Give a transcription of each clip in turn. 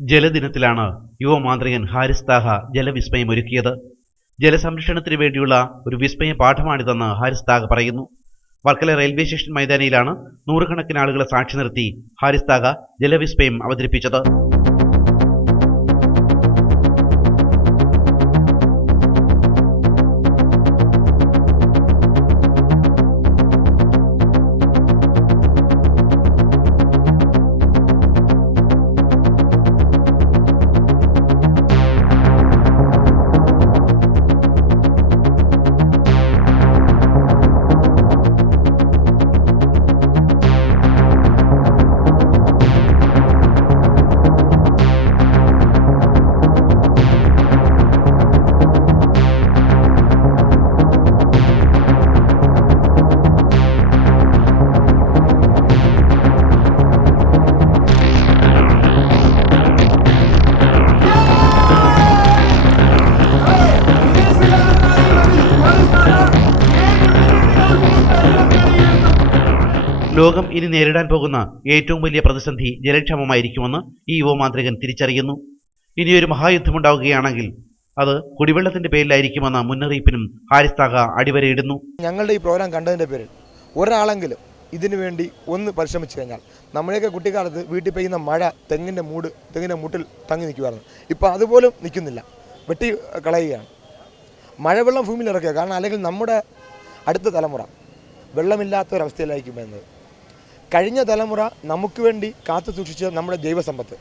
ജലദിനത്തിലാണ് യുവമാന്ത്രികൻ ഹാരിസ് താഹ ജലവിസ്മയം ഒരുക്കിയത്. ജലസംരക്ഷണത്തിന് വേണ്ടിയുള്ള ഒരു വിസ്മയ പാഠമാണിതെന്ന് ഹാരിസ് താഹ പറയുന്നു. വർക്കല റെയിൽവേ സ്റ്റേഷൻ മൈതാനിയിലാണ് നൂറുകണക്കിന് ആളുകളെ സാക്ഷി നിർത്തി ഹാരിസ് താഹ ജലവിസ്മയം അവതരിപ്പിച്ചത്. ലോകം ഇനി നേരിടാൻ പോകുന്ന ഏറ്റവും വലിയ പ്രതിസന്ധി ജലക്ഷാമമായിരിക്കുമെന്ന് ഈ യുവമാന്ത്രികൻ തിരിച്ചറിയുന്നു. ഇനിയൊരു മഹായുദ്ധമുണ്ടാവുകയാണെങ്കിൽ അത് കുടിവെള്ളത്തിന്റെ പേരിലായിരിക്കുമെന്ന മുന്നറിയിപ്പിനും ഹാരിസ് താഹ അടിവരയിടുന്നു. ഞങ്ങളുടെ ഈ പ്രോഗ്രാം കണ്ടതിന്റെ പേരിൽ ഒരാളെങ്കിലും ഇതിനു വേണ്ടി ഒന്ന് പരിശ്രമിച്ചു കഴിഞ്ഞാൽ നമ്മുടെയൊക്കെ കുട്ടിക്കാലത്ത് വീട്ടിൽ പെയ്യുന്ന മഴ തെങ്ങിന്റെ മൂട് തെങ്ങിന്റെ മൂട്ടിൽ തങ്ങി നിൽക്കുമായിരുന്നു. ഇപ്പോൾ അതുപോലും നിൽക്കുന്നില്ല. വെട്ടി കളയുകയാണ്. മഴവെള്ളം ഭൂമിയിൽ ഇറക്കുക. കാരണം അല്ലെങ്കിൽ നമ്മുടെ അടുത്ത തലമുറ വെള്ളമില്ലാത്ത ഒരവസ്ഥയിലായിരിക്കും വരുന്നത്. കഴിഞ്ഞ തലമുറ നമുക്ക് വേണ്ടി കാത്തു സൂക്ഷിച്ച നമ്മുടെ ജൈവസമ്പത്ത്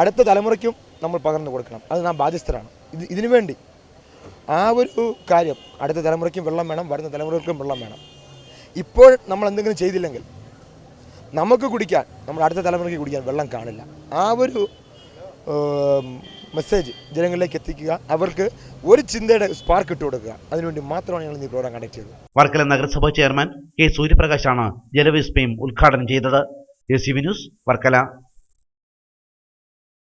അടുത്ത തലമുറയ്ക്കും നമ്മൾ പകർന്നു കൊടുക്കണം. അത് നാം ബാധ്യസ്ഥരാണ്. ഇത് ഇതിനു വേണ്ടി ആ ഒരു കാര്യം അടുത്ത തലമുറയ്ക്കും വെള്ളം വേണം വരുന്ന തലമുറകൾക്കും വെള്ളം വേണം. ഇപ്പോൾ നമ്മൾ എന്തെങ്കിലും ചെയ്തില്ലെങ്കിൽ നമുക്ക് കുടിക്കാൻ നമ്മൾ അടുത്ത തലമുറയ്ക്ക് കുടിക്കാൻ വെള്ളം കാണില്ല. ആ ഒരു മെസ്സേജ് ജനങ്ങളിലേക്ക് എത്തിക്കുക. അവർക്ക് ഒരു ചിന്തയുടെ സ്പാർക്ക് ഇട്ട് കൊടുക്കുക. അതിനുവേണ്ടി മാത്രമാണ് ഞങ്ങൾ ഈ പ്രോഗ്രാം കണ്ടക്ട് ചെയ്തത്. വർക്കല നഗരസഭാ ചെയർമാൻ കെ സൂര്യപ്രകാശാണ് ജലവിസ്മയം ഉദ്ഘാടനം ചെയ്തത്. A C news Varkala.